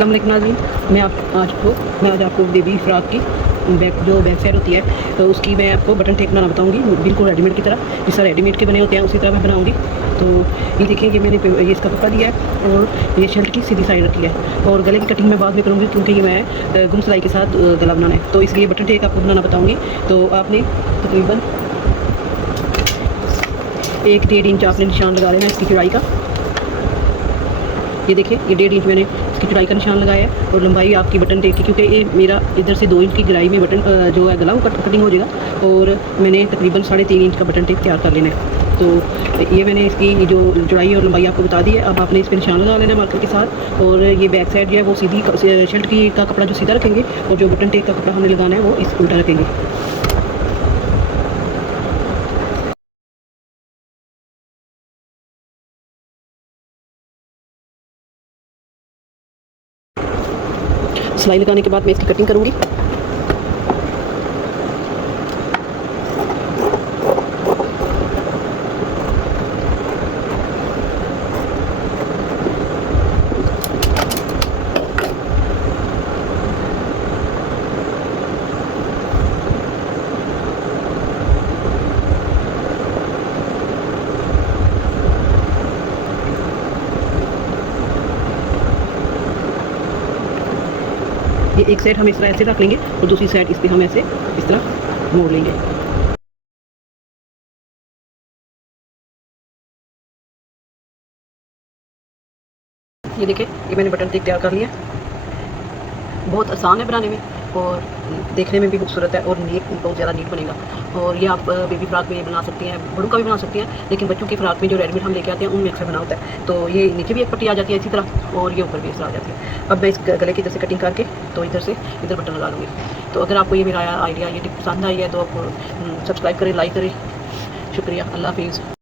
अस्सलाम वालेकुम नाज़रीन, मैं आज आपको बेबी फ्रॉक की बैक साइड होती है तो उसकी मैं आपको बटन टेक बनाना बताऊंगी, बिल्कुल रेडीमेड की तरह। जिस तरह रेडीमेड के बने होते हैं उसी तरह मैं बनाऊंगी। तो ये देखिए, ये मैंने ये इसका कपड़ा दिया है और ये शर्ट की सीधी साइड रखी है और गले की कटिंग मैं बाद में करूँगी क्योंकि ये मैं गुम सिलाई के साथ गला बनाना है। तो इसलिए बटन टेक आपको बनाना बताऊँगी। तो आपने तकरीबन 1-1.5 इंच आपने निशान लगा लेना इसकी चौड़ाई का। ये देखिए, ये 1.5 इंच मैंने इसकी चौड़ाई का निशान लगाया है और लंबाई आपकी बटन टेक की, क्योंकि ये मेरा इधर से 2 इंच की गलाई में बटन जो है गला वो कटिंग हो जाएगा और मैंने तकरीबन 3.5 इंच का बटन टेक तैयार कर लेना है। तो ये मैंने इसकी जो चौड़ाई और लंबाई आपको बता दी है। अब आपने इस पर निशान लगा लेना है मार्कर के साथ और ये बैक साइड जो है वो सीधी शर्ट की का कपड़ा जो सीधा रखेंगे और जो बटन टेक का कपड़ा हमने लगाना है वो इस उल्टा रखेंगे। सिलाई लगाने के बाद मैं इसकी कटिंग करूँगी। ये एक साइड हम इस तरह ऐसे रख लेंगे और दूसरी साइड इस पर हम ऐसे इस तरह मोड़ लेंगे। ये देखिए, ये मैंने बटन टेक तैयार कर लिया। बहुत आसान है बनाने में और देखने में भी खूबसूरत है और नीट, बहुत ज़्यादा नीट बनेगा। और ये आप बेबी फ्रॉक में बना सकती हैं, बड़ों का भी बना सकती हैं, लेकिन बच्चों की फ्रॉक में जो रेडीमेड हम लेके आते हैं उनमें अक्सर बना होता है। तो ये नीचे भी एक पट्टी आ जाती है इसी तरह और ये ऊपर भी इस तरह आ जाती है। अब मैं इस गले की इधर से कटिंग करके तो इधर से इधर बटन लगा लूँगी। तो अगर आपको ये मेरा आइडिया ये टिप पसंद आई है तो आप सब्सक्राइब करें, लाइक करें। शुक्रिया, अल्लाह हाफिज़।